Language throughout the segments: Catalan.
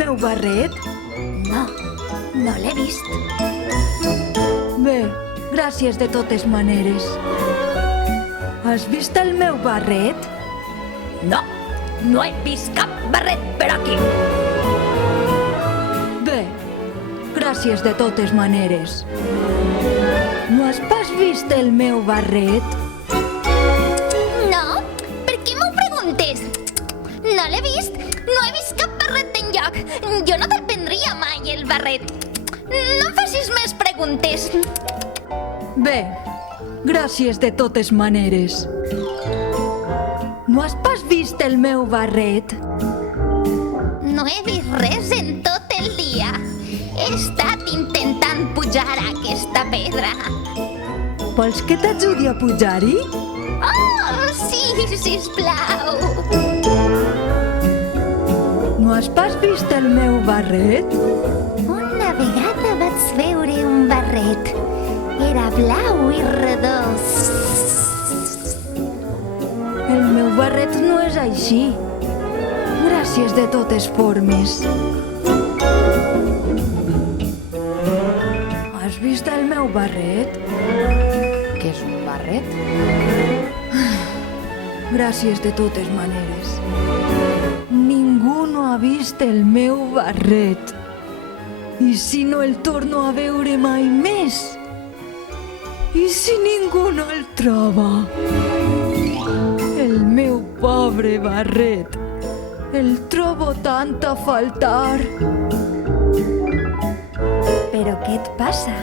meu barret? No, no l'he vist. Bé, gràcies de totes maneres. Has vist el meu barret? No, no he vist cap barret per aquí. Bé, gràcies de totes maneres. No has pas vist el meu barret? No? Per què m'ho preguntes? No l'he vist. No he vist cap barret enlloc. Jo no te'l prendria mai, el barret. No em facis més preguntes. Bé, gràcies de totes maneres. No has pas vist el meu barret? No he vist res en tot el dia. He estat intentant pujar a aquesta pedra. Vols que t'ajudi a pujar-hi? Oh, sí, sisplau. No has pas vist el meu barret? Una vegada vaig veure un barret. Era blau i redó. El meu barret no és així. Gràcies de totes formes. Has vist el meu barret? Què és un barret? Gràcies de totes maneres. Ningú no ha vist el meu barret. I si no el torno a veure mai més? I si ningú no el troba? El meu pobre barret. El trobo tant a faltar. Però què et passa?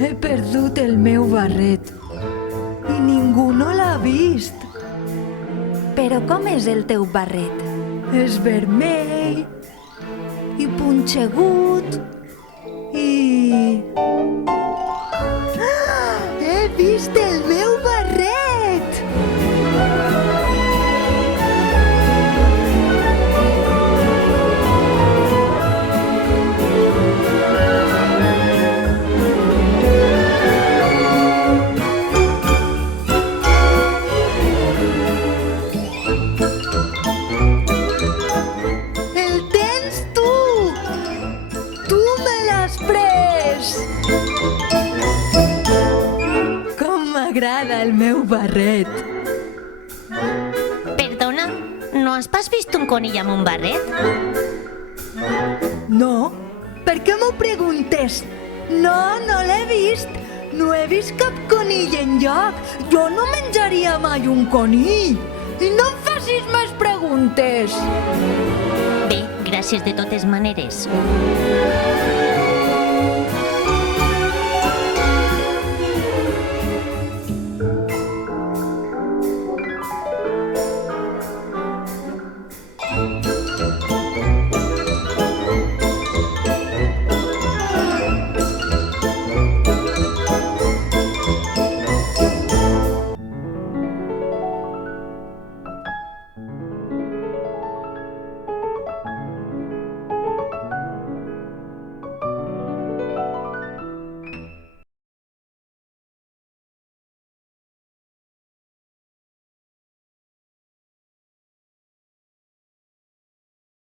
He perdut el meu barret. I ningú no l'ha vist. Però com és el teu barret? És vermell i punxegut i... Ah! He vist el meu barret! El tens tu! Tu me l'has pres! Com m'agrada el meu barret! Perdona, no has pas vist un conill amb un barret? No? Per què m'ho preguntes? No, no l'he vist. No he vist cap conill enlloc. Jo no menjaria mai un conill. I no em facis més preguntes. Bé, gràcies de totes maneres.